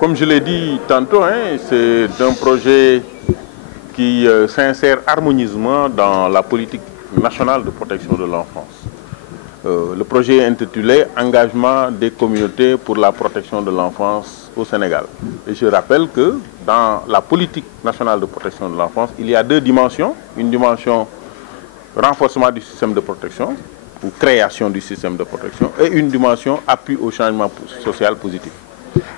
Comme je l'ai dit tantôt, c'est un projet qui s'insère harmonieusement dans la politique nationale de protection de l'enfance. Le projet est intitulé « Engagement des communautés pour la protection de l'enfance au Sénégal ». Et je rappelle que dans la politique nationale de protection de l'enfance, il y a deux dimensions. Une dimension renforcement du système de protection ou création du système de protection et une dimension appui au changement social positif.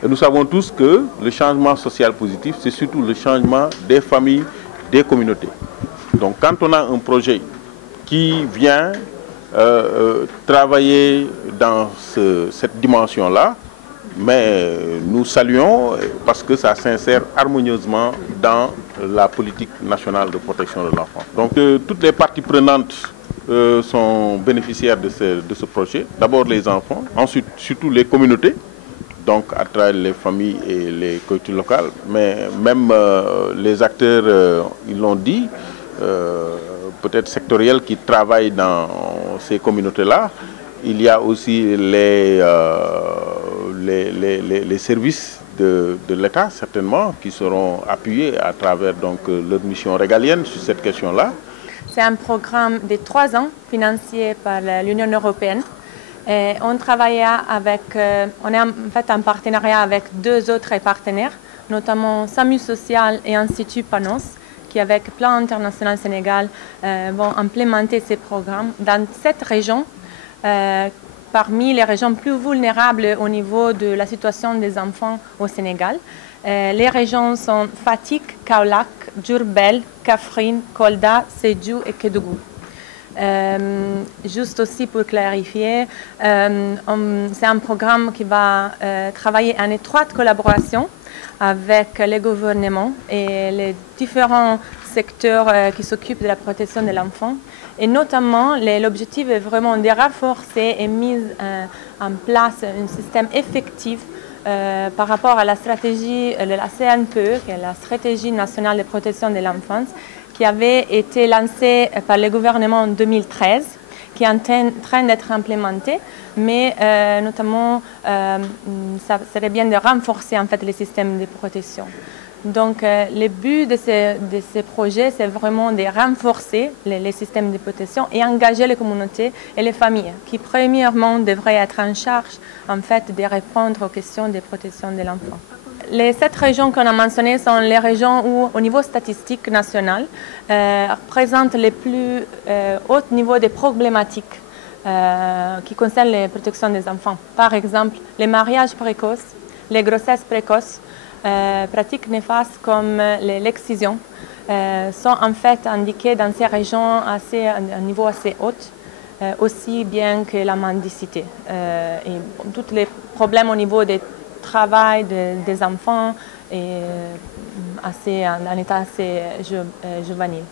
Et nous savons tous que le changement social positif, c'est surtout le changement des familles, des communautés. Donc quand on a un projet qui vient travailler dans cette dimension-là, mais nous saluons parce que ça s'insère harmonieusement dans la politique nationale de protection de l'enfant. Donc toutes les parties prenantes sont bénéficiaires de ce projet. D'abord les enfants, ensuite surtout les communautés, donc à travers les familles et les collectivités locales, mais même les acteurs, ils l'ont dit, peut-être sectoriels qui travaillent dans ces communautés-là. Il y a aussi les services de l'État, certainement, qui seront appuyés à travers donc, leur mission régalienne sur cette question-là. C'est un programme de 3 ans financé par l'Union européenne. Et on travaille avec, on est en fait en partenariat avec 2 autres partenaires, notamment SAMU Social et Institut Panos, qui avec Plan International Sénégal vont implémenter ces programmes dans cette région, parmi les régions plus vulnérables au niveau de la situation des enfants au Sénégal. Les régions sont Fatick, Kaolack, Diourbel, Kaffrine, Kolda, Sédhiou et Kédougou. Juste aussi pour clarifier, c'est un programme qui va travailler en étroite collaboration avec les gouvernements et les différents secteurs qui s'occupent de la protection de l'enfant. Et notamment, l'objectif est vraiment de renforcer et mettre en place un système effectif par rapport à la stratégie de la CNPE, qui est la Stratégie nationale de protection de l'enfance, qui avait été lancée par le gouvernement en 2013, qui est en train d'être implémentée, mais notamment, ça serait bien de renforcer en fait les systèmes de protection. Donc, le but de ces projets, c'est vraiment de renforcer les systèmes de protection et engager les communautés et les familles, qui premièrement devraient être en charge en fait de répondre aux questions de protection de l'enfant. Les 7 régions qu'on a mentionnées sont les régions où, au niveau statistique national, présentent les plus hauts niveaux de problématiques qui concernent la protection des enfants. Par exemple, les mariages précoces, les grossesses précoces, pratiques néfastes comme l'excision sont en fait indiquées dans ces régions à un niveau assez haut, aussi bien que la mendicité. Et tous les problèmes au niveau des travail des enfants et en état assez juvénile.